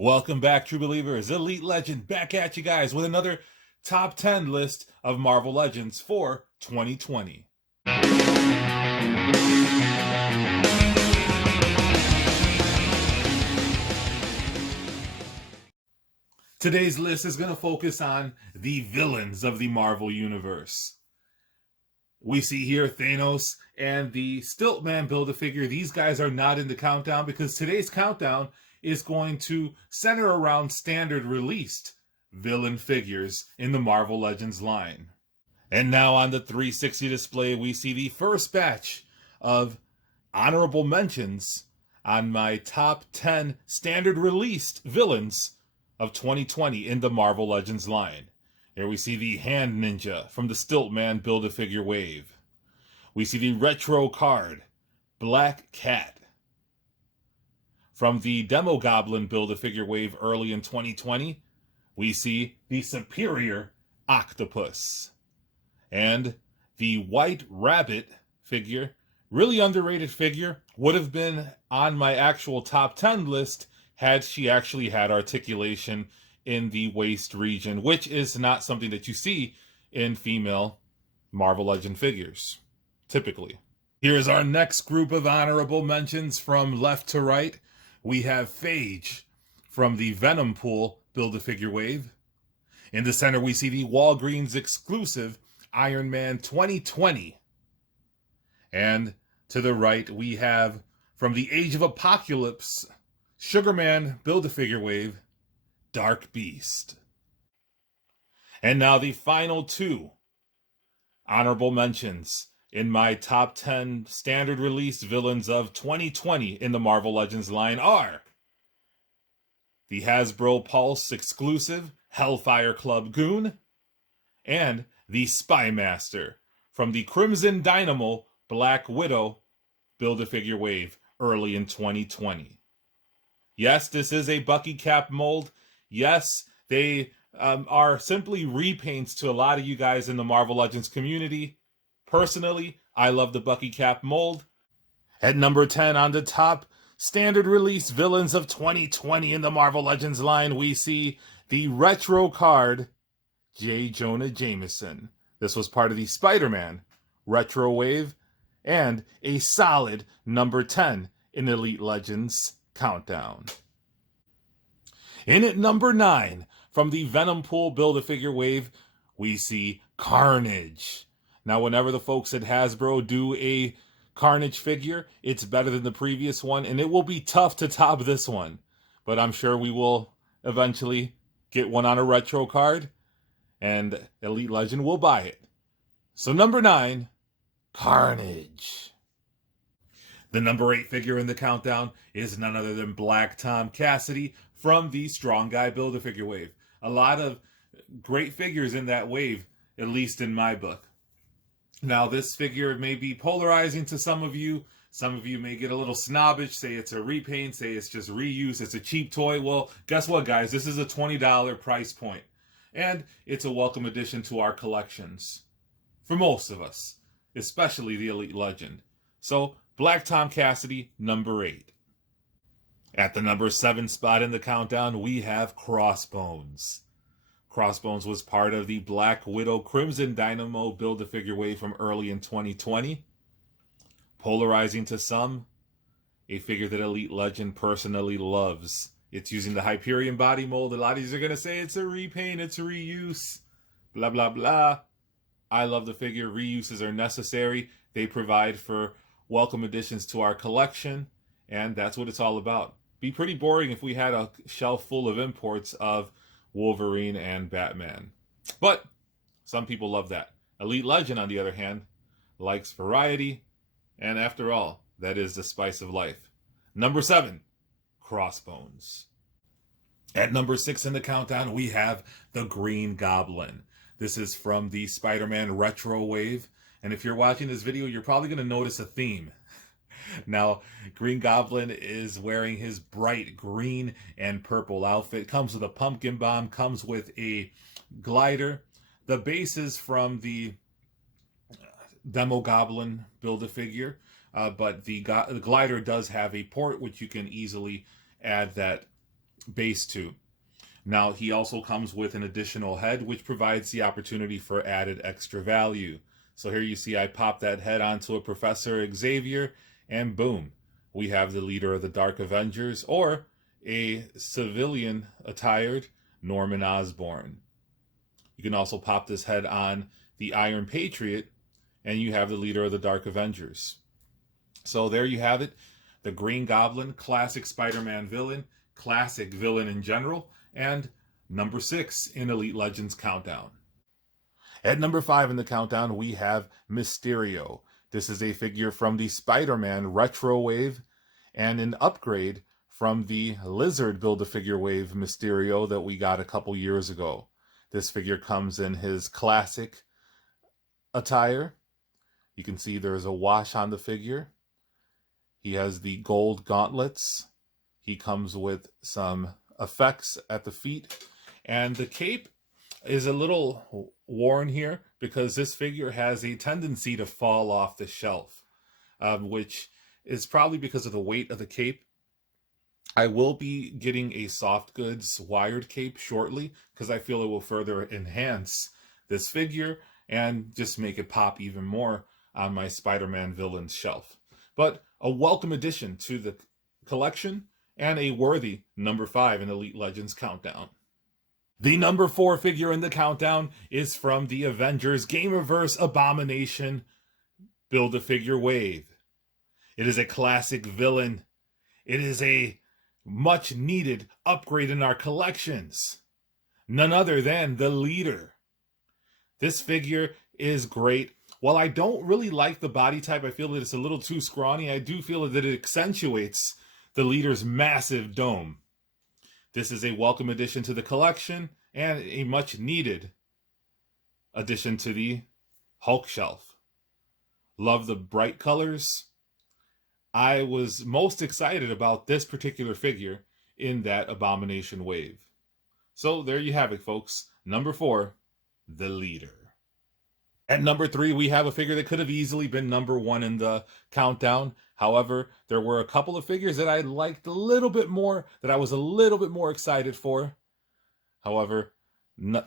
Welcome back, true believers. Elite Legend back at you guys with another top 10 list of Marvel Legends for 2020. Today's list is going to focus on the villains of the Marvel Universe. We see here Thanos and the Stiltman Build-A-Figure. These guys are not in the countdown because today's countdown is going to center around standard released villain figures in the Marvel Legends line. And now on the 360 display, we see the first batch of honorable mentions on my top 10 standard released villains of 2020 in the Marvel Legends line. Here we see the Hand Ninja from the Stiltman Build-A-Figure wave. We see the retro card, Black Cat. From the Demo Goblin Build-A-Figure wave early in 2020, we see the Superior Octopus. And the White Rabbit figure, really underrated figure, would have been on my actual top 10 list had she actually had articulation in the waist region, which is not something that you see in female Marvel Legend figures, typically. Here's our next group of honorable mentions from left to right. We have Phage from the Venom Pool Build-A-Figure wave. In the center, we see the Walgreens exclusive Iron Man 2020. And to the right, we have from the Age of Apocalypse Sugarman Build-A-Figure wave, Dark Beast. And now the final two honorable mentions in my top 10 standard release villains of 2020 in the Marvel Legends line are the Hasbro Pulse exclusive Hellfire Club Goon and the Spy Master from the Crimson Dynamo Black Widow Build-A-Figure wave early in 2020. Yes, this is a Bucky Cap mold. Yes, they are simply repaints to a lot of you guys in the Marvel Legends community. Personally, I love the Bucky Cap mold. At number 10 on the top standard release villains of 2020 in the Marvel Legends line, we see the retro card J. Jonah Jameson. This was part of the SpiderMan retro wave and a solid number 10 in Elite Legends countdown. In at number 9, from the Venom Pool Build-A-Figure wave, we see Carnage. Now, whenever the folks at Hasbro do a Carnage figure, it's better than the previous one, and it will be tough to top this one. But I'm sure we will eventually get one on a retro card, and Elite Legend will buy it. So number 9, Carnage. The number 8 figure in the countdown is none other than Black Tom Cassidy from the Strong Guy Build-A-Figure wave. A lot of great figures in that wave, at least in my book. Now, this figure may be polarizing to some of you. Some of you may get a little snobbish, say it's a repaint, say it's just reuse, it's a cheap toy. Well, guess what, guys? This is a $20 price point, and it's a welcome addition to our collections. For most of us, especially the Elite Legend. So, Black Tom Cassidy, number 8. At the number 7 spot in the countdown, we have Crossbones. Crossbones was part of the Black Widow Crimson Dynamo Build-A-Figure wave from early in 2020. Polarizing to some, a figure that Elite Legend personally loves. It's using the Hyperion body mold. A lot of you are going to say it's a repaint, it's a reuse, blah, blah, blah. I love the figure. Reuses are necessary. They provide for welcome additions to our collection, and that's what it's all about. Be pretty boring if we had a shelf full of imports of Wolverine and Batman. But some people love that. Elite Legend, on the other hand, likes variety, and after all, that is the spice of life. Number 7, Crossbones. At number 6 in the countdown, we have the Green Goblin. This is from the Spider-Man retro wave, and if you're watching this video, you're probably going to notice a theme. Now, Green Goblin is wearing his bright green and purple outfit. Comes with a pumpkin bomb, comes with a glider. The base is from the Demo Goblin Build-A-Figure, but the glider does have a port which you can easily add that base to. Now, he also comes with an additional head, which provides the opportunity for added extra value. So here you see I pop that head onto a Professor Xavier, and boom, we have the leader of the Dark Avengers, or a civilian attired Norman Osborn. You can also pop this head on the Iron Patriot, and you have the leader of the Dark Avengers. So there you have it. The Green Goblin, classic Spider-Man villain, classic villain in general, and number 6 in Elite Legends Countdown. At number 5 in the countdown, we have Mysterio. This is a figure from the Spider-Man Retro Wave, and an upgrade from the Lizard Build-A-Figure Wave Mysterio that we got a couple years ago. This figure comes in his classic attire. You can see there's a wash on the figure. He has the gold gauntlets. He comes with some effects at the feet. And the cape is a little worn here because this figure has a tendency to fall off the shelf, which is probably because of the weight of the cape. I will be getting a soft goods wired cape shortly because I feel it will further enhance this figure and just make it pop even more on my Spider-Man villains shelf. But a welcome addition to the collection and a worthy number 5 in Elite Legends Countdown. The number 4 figure in the countdown is from the Avengers Gamerverse Abomination Build-A-Figure Wave. It is a classic villain. It is a much needed upgrade in our collections. None other than the leader. This figure is great. While I don't really like the body type, I feel that it's a little too scrawny. I do feel that it accentuates the leader's massive dome. This is a welcome addition to the collection and a much needed addition to the Hulk shelf. Love the bright colors. I was most excited about this particular figure in that Abomination wave. So there you have it, folks. Number 4, the leader. At number 3, we have a figure that could have easily been number 1 in the countdown. However, there were a couple of figures that I liked a little bit more, that I was a little bit more excited for. However,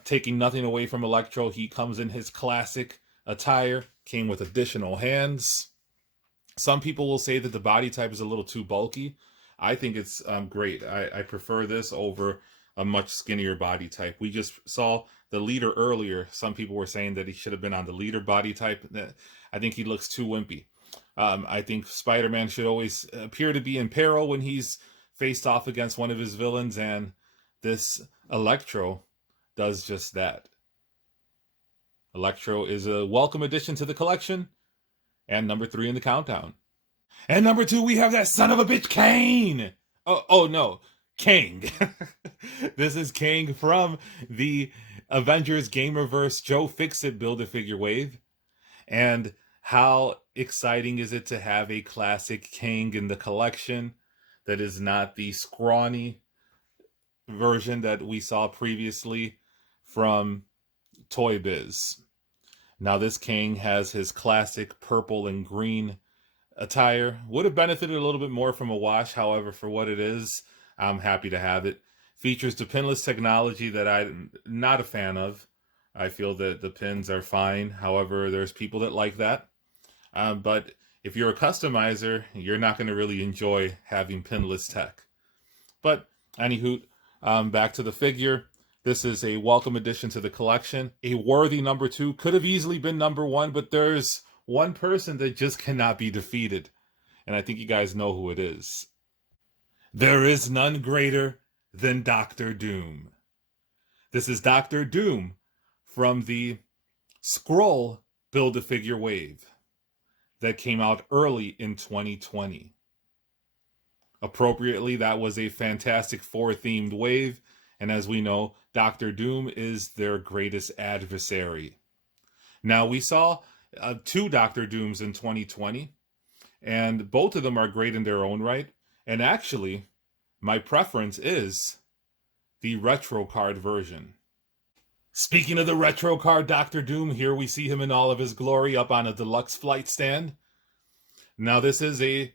taking nothing away from Electro, he comes in his classic attire, came with additional hands. Some people will say that the body type is a little too bulky. I think it's great. I prefer this over a much skinnier body type. We just saw the leader earlier. Some people were saying that he should have been on the leader body type. I think he looks too wimpy. I think Spider-Man should always appear to be in peril when he's faced off against one of his villains, and this Electro does just that. Electro is a welcome addition to the collection, and number 3 in the countdown. And number 2, we have that son of a bitch, Kang! Oh no, Kang. This is Kang from the Avengers Gamerverse Joe Fixit Build-A-Figure Wave. And how exciting is it to have a classic Kang in the collection that is not the scrawny version that we saw previously from Toy Biz. Now this Kang has his classic purple and green attire. Would have benefited a little bit more from a wash, however, for what it is, I'm happy to have it. Features the pinless technology that I'm not a fan of. I feel that the pins are fine. However, there's people that like that. But if you're a customizer, you're not going to really enjoy having pinless tech. But anywho, back to the figure. This is a welcome addition to the collection. A worthy number 2. Could have easily been number 1, but there's one person that just cannot be defeated. And I think you guys know who it is. There is none greater than Dr. Doom. This is Dr. Doom from the Skrull Build-A-Figure Wave that came out early in 2020. Appropriately, that was a Fantastic Four-themed wave, and as we know, Dr. Doom is their greatest adversary. Now, we saw 2 Dr. Dooms in 2020, and both of them are great in their own right. And actually, my preference is the retro card version. Speaking of the retro card Dr. Doom, here we see him in all of his glory up on a deluxe flight stand. Now, this is a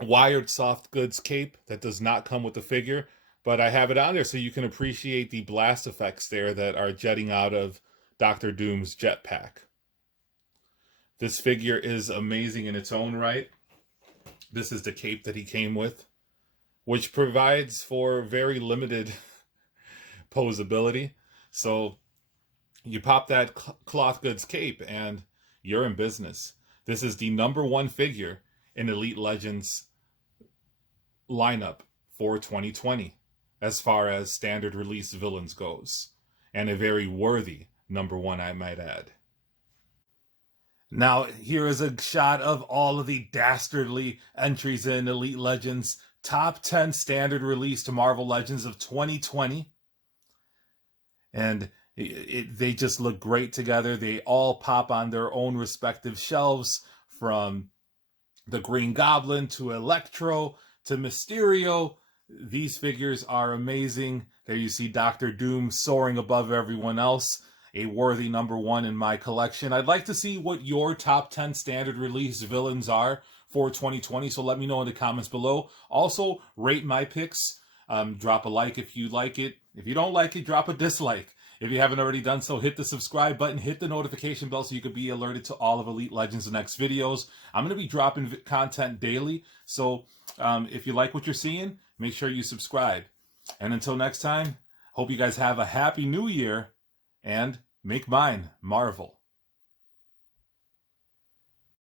wired soft goods cape that does not come with the figure. But I have it on there so you can appreciate the blast effects there that are jetting out of Doctor Doom's jetpack. This figure is amazing in its own right. This is the cape that he came with, which provides for very limited posability. So you pop that cloth goods cape and you're in business. This is the #1 figure in Elite Legends lineup for 2020 as far as standard release villains goes, and a very worthy #1, I might add. Now here is a shot of all of the dastardly entries in Elite Legends top 10 standard release to Marvel Legends of 2020, and they just look great together. They all pop on their own respective shelves, from the Green Goblin to Electro to Mysterio. These figures are amazing. There you see Doctor Doom soaring above everyone else, a worthy #1 in my collection. I'd like to see what your top 10 standard release villains are for 2020, so let me know in the comments below. Also, rate my picks. Drop a like if you like it. If you don't like it, drop a dislike. If you haven't already done so, hit the subscribe button, hit the notification bell so you can be alerted to all of Elite Legends' next videos. I'm going to be dropping content daily, so if you like what you're seeing, make sure you subscribe. And until next time, hope you guys have a happy new year, and make mine Marvel.